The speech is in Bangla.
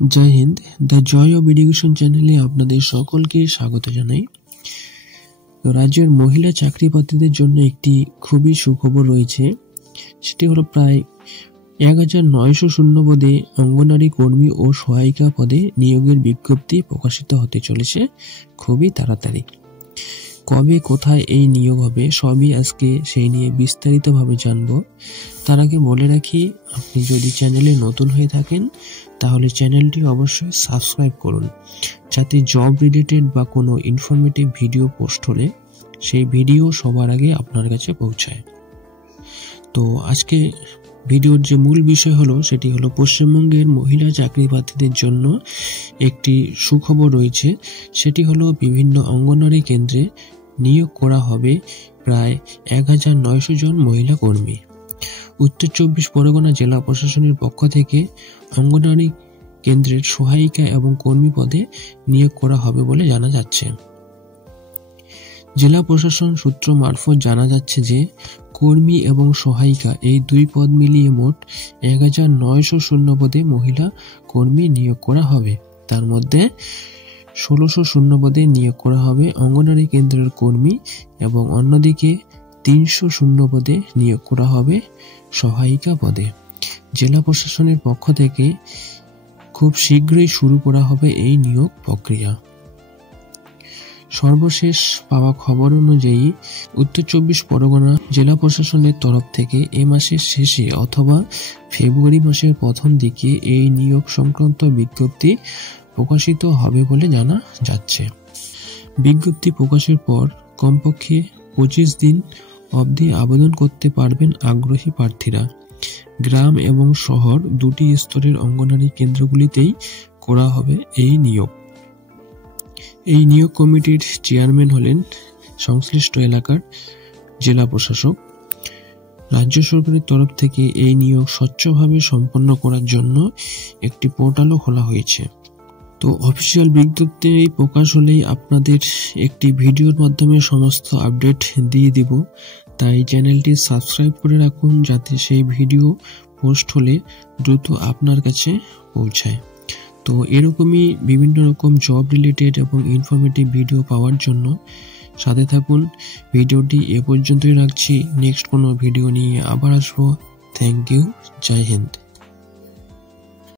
জয় হিন্দ। দ্য জয় অব এডুকেশন চ্যানেলে আপনাদের সকলকে স্বাগত জানাই। রাজ্যের মহিলা চাকরি প্রার্থীদের জন্য একটি খুবই সুখবর রয়েছে। সেটি হলো প্রায় 1900 পদে অঙ্গনারী কর্মী ও সহায়িকা পদে নিয়োগের বিজ্ঞপ্তি প্রকাশিত হতে চলেছে খুবই তাড়াতাড়ি। কবে কোথায় এই নিয়োগ হবে সবই আজকে সেই নিয়ে বিস্তারিতভাবে জানব। তার আগে বলে রাখি, আপনি যদি চ্যানেলে নতুন হয়ে থাকেন তাহলে চ্যানেলটি অবশ্যই সাবস্ক্রাইব করুন, যাতে জব রিলেটেড বা কোনো ইনফরমেটিভ ভিডিও পোস্ট হলে সেই ভিডিও সবার আগে আপনার কাছে পৌঁছায়। তো আজকে ভিডিওর যে মূল বিষয় হলো সেটি হলো পশ্চিমবঙ্গের মহিলা চাকরি প্রার্থীদের জন্য একটি সুখবর রয়েছে। সেটি হলো বিভিন্ন অঙ্গনওয়াড়ি কেন্দ্রে নিয়োগ করা হবে প্রায় 1900 জন মহিলা কর্মী। উত্তর 24 পরগনা জেলা প্রশাসনের পক্ষ থেকে অঙ্গনওয়াড়ি কেন্দ্রের সহায়িকা এবং কর্মী পদে নিয়োগ করা হবে বলে জানা যাচ্ছে। জেলা প্রশাসন সূত্র মারফত জানা যাচ্ছে যে কর্মী এবং সহায়িকা এই দুই পদ মিলিয়ে মোট 1900 পদে মহিলা কর্মী নিয়োগ করা হবে। তার মধ্যে 1600 পদে নিয়োগ করা হবে অঙ্গনওয়াড়ি কেন্দ্রের কর্মী এবং অন্যদিকে 300 পদে নিয়োগ করা হবে সহায়িকা পদে। জেলা প্রশাসনের পক্ষ থেকে খুব শীঘ্রই শুরু করা হবে এই নিয়োগ প্রক্রিয়া। সর্বশেষ পাওয়া খবর অনুযায়ী উত্তর 24 পরগনা জেলা প্রশাসনের তরফ থেকে এ মাসের শেষে অথবা ফেব্রুয়ারি মাসের প্রথম দিকে এই নিয়োগ সংক্রান্ত বিজ্ঞপ্তি প্রকাশিত হবে বলে জানা যাচ্ছে। বিজ্ঞপ্তি প্রকাশের পর কমপক্ষে 25 দিন অবধি আবেদন করতে পারবেন আগ্রহী প্রার্থীরা। গ্রাম এবং শহর দুটি স্তরের অঙ্গনওয়াড়ি কেন্দ্রগুলিতেই করা হবে এই নিয়োগ। এই নিয়োগ কমিটির চেয়ারম্যান হলেন সংশ্লিষ্ট এলাকার জেলা প্রশাসক। রাজ্য সরকারের তরফ থেকে এই নিয়োগ স্বচ্ছভাবে সম্পন্ন করার জন্য একটি পোর্টালও খোলা হয়েছে। তো অফিসিয়াল বিজ্ঞপ্তি প্রকাশ হলেই আপনাদের একটি ভিডিওর মাধ্যমে সমস্ত আপডেট দিয়ে দিব, তাই চ্যানেলটি সাবস্ক্রাইব করে রাখুন যাতে সেই ভিডিও পোস্ট হলে দ্রুত আপনার কাছে পৌঁছায়। তো এরকমই বিভিন্ন রকম জব রিলেটেড এবং ইনফরমেটিভ ভিডিও পাওয়ার জন্য সাথে থাকুন। ভিডিওটি এ পর্যন্তই রাখছি, নেক্সট কোনো ভিডিও নিয়ে আবার আসবো। Thank you. জয় হিন্দ।